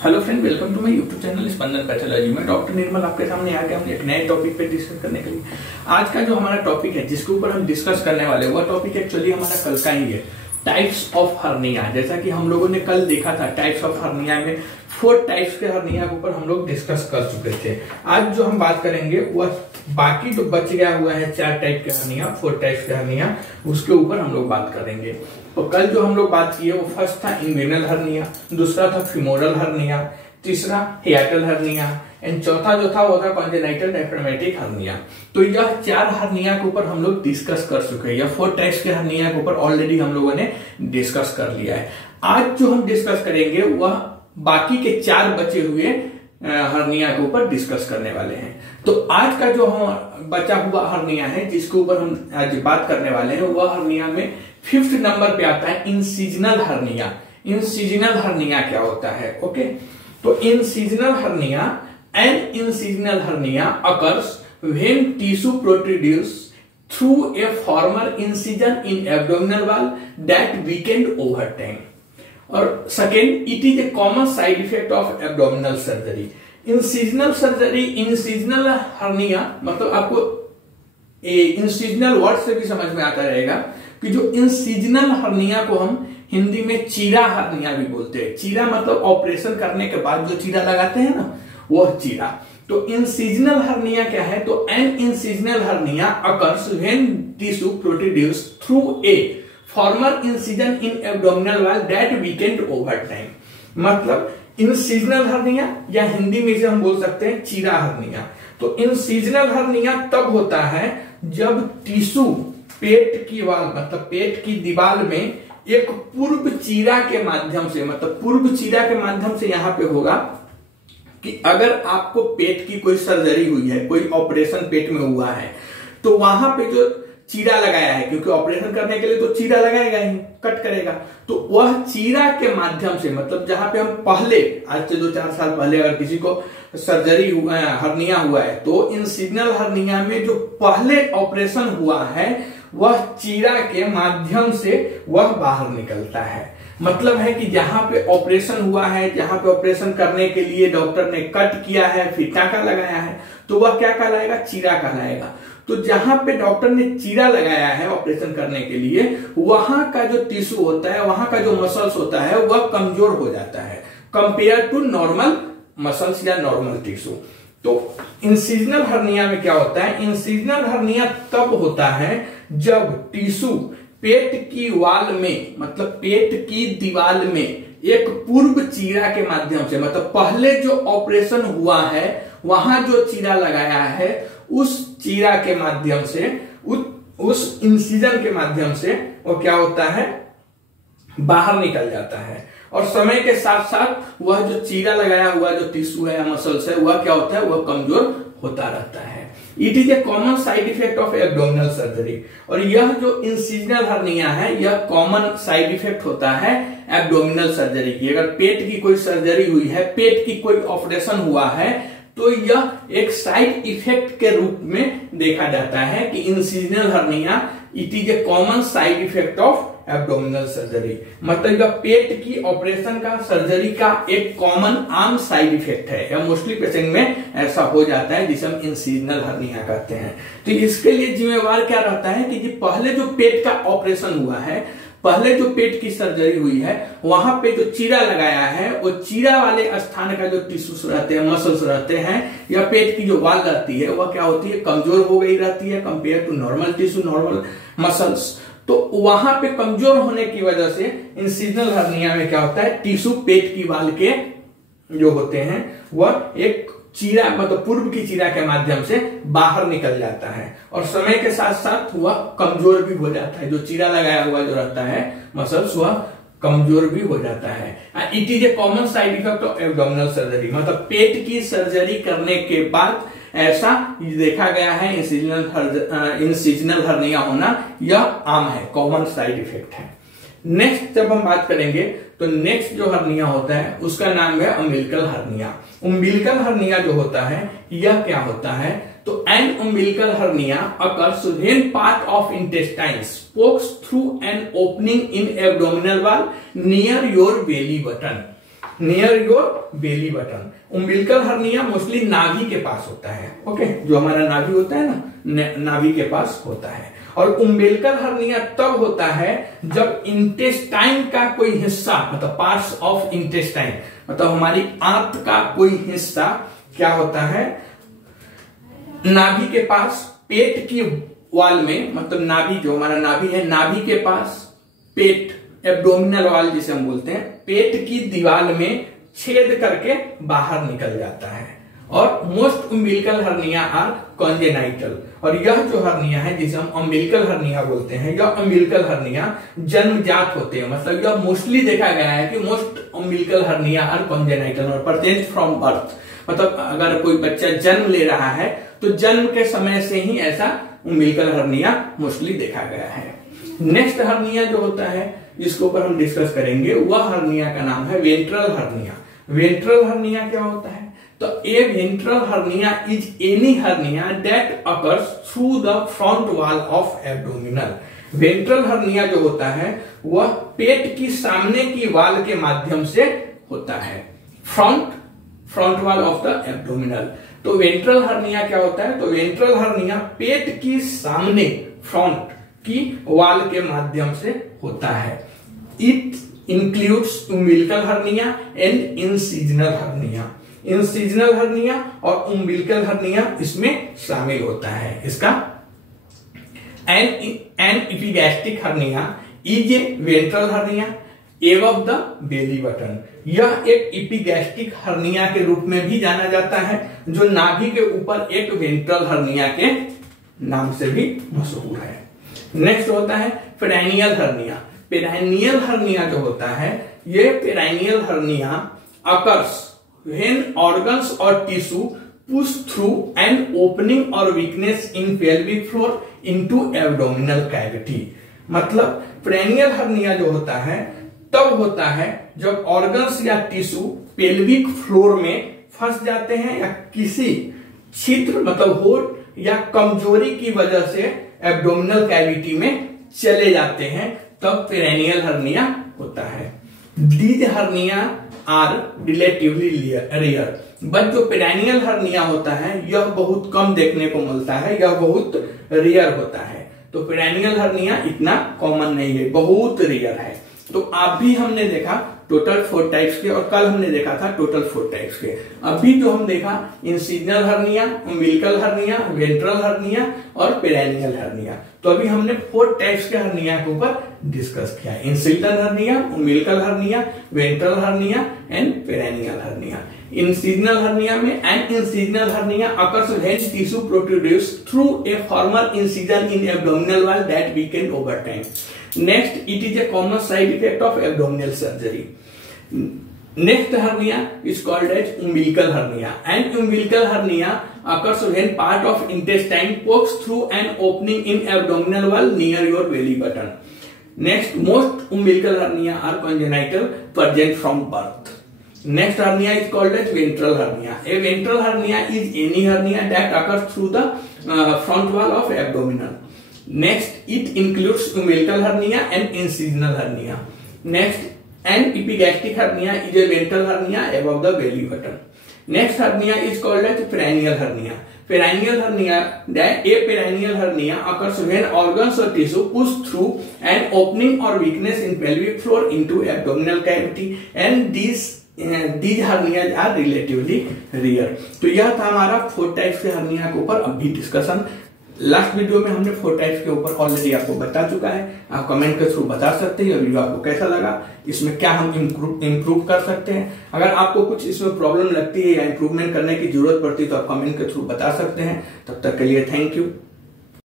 Hello friend, welcome to my YouTube channel Spandan pathology में doctor Nirmal आपके सामने आ गया हमने एक नए टॉपिक पे डिस्कस करने के लिए। आज का जो हमारा टॉपिक है जिसके ऊपर हम डिस्कस करने वाले वह टॉपिक एक्चुअली हमारा कल का ही है, टाइप्स ऑफ हर्निया। जैसा कि हम लोगों ने कल देखा था टाइप्स ऑफ हर्निया में 4 टाइप्स के हर्निया के ऊपर हम लोग डिस्कस कर चुके थे। आज जो हम बात करेंगे वह बाकी जो बच गया हुआ है 4 टाइप के हर्निया, 4 टाइप्स के हर्निया, उसके ऊपर हम लोग बात करेंगे। तो कल जो हम लोग बात किए वो फर्स्ट था इंग्विनल हर्निया, दूसरा था फीमोरल हर्निया, तीसरा हियाटल हर्निया एंड चौथा जो था वो था कॉन्जेनाइटल डायफ्रामेटिक हर्निया। तो यह 4 हर्निया के ऊपर हम लोग डिस्कस कर चुके हैं। यह 4 टाइप्स के हर्निया के ऊपर ऑलरेडी हम लोगों ने डिस्कस कर लिया है। आज जो हम डिस्कस करेंगे वह बाकी के 4 बचे हुए हर्निया के ऊपर डिस्कस करने वाले हैं। तो आज का जो हम बचा हुआ हर्निया है जिसके ऊपर हम आज बात करने वाले हैं वह हर्निया में 5th नंबर पे आता है इंसिजनल हर्निया। इंसिजनल हर्निया क्या होता है? ओके, तो incisional hernia and incisional hernia occurs when tissue protrudes through a former incision in abdominal wall that weakened over time. और second, it is a common side effect of abdominal surgery. Incisional surgery, incisional hernia मतलब आपको incisional word से भी समझ में आता रहेगा कि जो इंसिजनल हर्निया को हम हिंदी में चीरा हर्निया भी बोलते हैं। चीरा मतलब ऑपरेशन करने के बाद जो चीरा लगाते हैं ना, वह चीरा। तो इंसिजनल हर्निया क्या है? तो an incisional hernia occurs when tissue protrudes through a former incision in abdominal wall that weakened over time. मतलब इंसिजनल हर्निया या हिंदी में इसे हम बोल सकते हैं चीरा हर्निया। तो इंसिजनल हर्निया तब होता है जब टिश्यू पेट की वॉल मतलब पेट की दीवार में एक पूर्व चीरा के माध्यम से, मतलब पूर्व चीरा के माध्यम से यहां पे होगा कि अगर आपको पेट की कोई सर्जरी हुई है, कोई ऑपरेशन पेट में हुआ है, तो वहां पे जो चीरा लगाया है, क्योंकि ऑपरेशन करने के लिए तो चीरा लगाएगा ही, कट करेगा, तो वह चीरा के माध्यम से, मतलब जहां पे हम पहले आज से 2-4 साल पहले अगर किसी को सर्जरी हुआ है, हर्निया हुआ है, तो इंसिजनल हर्निया में जो पहले ऑपरेशन हुआ है वह चीरा के माध्यम से वह बाहर निकलता है। मतलब है कि जहां पे ऑपरेशन हुआ है, जहां पे ऑपरेशन करने के लिए डॉक्टर ने कट किया है, फिर टाका लगाया है, तो वह क्या कहलाएगा? चीरा कहलाएगा। तो जहां पे डॉक्टर ने चीरा लगाया है ऑपरेशन करने के लिए, वहां का जो टिश्यू होता है, वहां का जो मसल्स होता है वह कमजोर हो जाता है कंपेयर टू नॉर्मल मसल्स या नॉर्मल टिश्यू। तो इंसिजनल हर्निया में क्या होता है? इंसिजनल हर्निया तब होता है जब टिश्यू पेट की वॉल में, मतलब पेट की दीवार में एक पूर्व चीरा के माध्यम से, मतलब पहले जो ऑपरेशन हुआ है वहां जो चीरा लगाया है उस चीरा के माध्यम से, उस इंसिजन के माध्यम से वो क्या होता है? बाहर निकल जाता है। और समय के साथ साथ वह जो चीरा लगाया हुआ जो टिश्यू है या मसल्स है वह क्या होता है? वह कमजोर होता रहता है। It is a common side effect of abdominal surgery. और यह जो इंसिजनल हर्निया है यह कॉमन साइड इफेक्ट होता है एब्डोमिनल सर्जरी की। अगर पेट की कोई सर्जरी हुई है, पेट की कोई ऑपरेशन हुआ है, तो यह एक साइड इफेक्ट के रूप में देखा जाता है कि incisional hernia it is a common side effect of abdominal surgery. मतलब पेट की ऑपरेशन का, सर्जरी का एक कॉमन आम साइड इफेक्ट है, या मोस्टली पेशेंट में ऐसा हो जाता है जिसे हम इंसिजनल हर्निया कहते हैं। तो इसके लिए जिम्मेवार क्या रहता है कि पहले जो पेट का ऑपरेशन हुआ है, पहले जो पेट की सर्जरी हुई है, वहां पे जो चीरा लगाया है वो चीरा वाले स्थान का जो टिश्यूज रहते हैं, मसल्स रहते हैं, या पेट की जो वॉल रहती है वह क्या होती है? कमजोर हो गई रहती है compare to normal tissue, normal muscles. तो वहां पे कमजोर होने की वजह से इंसिजनल हर्निया में क्या होता है? टिश्यू पेट की वॉल के जो होते हैं वह एक चीरा, मतलब पूर्व की चीरा के माध्यम से बाहर निकल जाता है, और समय के साथ साथ वह कमजोर भी हो जाता है। जो चीरा लगाया हुआ जो रहता है मसल्स, वह कमजोर भी हो जाता है। It is a common side effect of abdominal surgery. मतलब पेट की सर्जरी करने के बाद ऐसा देखा गया है इंसिजनल हर्निया होना, यह आम है, कॉमन साइड इफेक्ट है। नेक्स्ट जब हम बात करेंगे तो नेक्स्ट जो हर्निया होता है उसका नाम है अम्बिलिकल हर्निया। उम्बिलिकल हर्निया जो होता है यह क्या होता है? तो an umbilical hernia occurs when part of intestines pokes through an opening in abdominal wall near your belly button. Near your belly button. Umbilical hernia mostly नाभि के पास होता है, ओके, जो हमारा नाभि होता है ना, नाभि के पास होता है। और उम्बिलिकल हर्निया तब होता है जब इंटेस्टाइन का कोई हिस्सा, मतलब पार्ट्स ऑफ इंटेस्टाइन, मतलब हमारी आंत का कोई हिस्सा क्या होता है, नाभि के पास, पेट की वाल में, मतलब नाभि, जो हमारा नाभि है, नाभि के पास पेट, एब्डोमिनल वाल जिसे हम बोलते हैं, पेट की दीवार में छेद करके बाहर निकल जाता है। और मोस्ट उम्बिलिकल हर्निया आर कॉन्जेनाइटल। और यह जो हर्निया है जिसे हम अम्बिलिकल हर्निया बोलते हैं, यह अम्बिलिकल हर्निया जन्मजात होते हैं। मतलब यह मोस्टली देखा गया है कि most umbilical hernia are congenital और परटेंस फ्रॉम बर्थ। मतलब अगर कोई बच्चा जन्म ले रहा है तो जन्म के समय से ही ऐसा उम्बिलिकल हर्निया मोस्टली देखा गया है। नेक्स्ट हर्निया जो होता है जिसके ऊपर हम डिस्कस करेंगे, वह हर्निया का नाम है वेंट्रल हर्निया। वेंट्रल हर्निया क्या होता है? तो a ventral hernia is any hernia that occurs through the front wall of abdominal. Ventral hernia जो होता है वह पेट की सामने की वाल के माध्यम से होता है, front wall of the abdominal. तो वेंट्रल हर्निया क्या होता है? तो वेंट्रल हर्निया पेट की सामने, फ्रंट की वाल के माध्यम से होता है। It includes umbilical hernia and incisional hernia. Incisional hernia और उम्बिलिकल हर्निया इसमें शामिल होता है। इसका an epigastric hernia is a ventral hernia above the belly button. यह एक एपिगैस्ट्रिक हर्निया के रूप में भी जाना जाता है, जो नाभि के ऊपर एक वेंट्रल हर्निया के नाम से भी मशहूर है। नेक्स्ट होता है पेराइनियल हर्निया। पेराइनियल हर्निया जो होता है, ये perineal hernia occurs when organs or tissue push through an opening or weakness in pelvic floor into abdominal cavity। मतलब पेराइनियल हर्निया जो होता है तब होता है जब ऑर्गन्स या टिश्यू पेल्विक फ्लोर में फंस जाते हैं या किसी छिद्र, मतलब होल या कमजोरी की वजह से एब्डोमिनल कैविटी में चले जाते हैं, तब पेराइनियल हर्निया होता है। These hernia are relatively rare, but जो पेराइनियल हर्निया होता है यह बहुत कम देखने को मिलता है, यह बहुत रेयर होता है। तो पेराइनियल हर्निया इतना कॉमन नहीं है, बहुत रेयर है। तो आप भी हमने देखा टोटल 4 टाइप्स के, और कल हमने देखा था टोटल 4 टाइप्स के। अभी जो हम देखा incisional hernia, umbilical hernia, ventral hernia और पेराइनियल हर्निया। तो अभी हमने 4 टाइप्स के हर्निया के ऊपर डिस्कस किया, incisional hernia, umbilical hernia, ventral hernia and perineal hernia. Incisional hernia में an incisional hernia occurs when tissue protrudes through a formal incision in abdominal wall that weakened over time. Next, it is a common side effect of abdominal surgery. Next hernia is called as umbilical hernia. And umbilical hernia occurs when part of intestine pokes through an opening in abdominal wall near your belly button. Next, most umbilical hernia are congenital, present from birth. Next hernia is called as ventral hernia. A ventral hernia is any hernia that occurs through the front wall of abdominal. Next, it includes umbilical hernia and incisional hernia. Next, an epigastric hernia is a ventral hernia above the belly button. Next hernia is called as perineal hernia. Perineal hernia, a perineal hernia occurs when organs or tissue push through an opening or weakness in pelvic floor into abdominal cavity, and these hernias are relatively rare. तो यह था हमारा 4 types के hernia के ऊपर अभी discussion. Last video में हमने 4 टाइप्स के ऊपर ऑलरेडी आपको बता चुका है। आप कमेंट के थ्रू बता सकते हैं वीडियो आपको कैसा लगा, इसमें क्या हम इम्प्रूव कर सकते हैं। अगर आपको कुछ इसमें प्रॉब्लम लगती है या इम्प्रूवमेंट करने की जरूरत पड़ती है तो आप कमेंट के थ्रू बता सकते हैं। तब तक के लिए थैंक यू।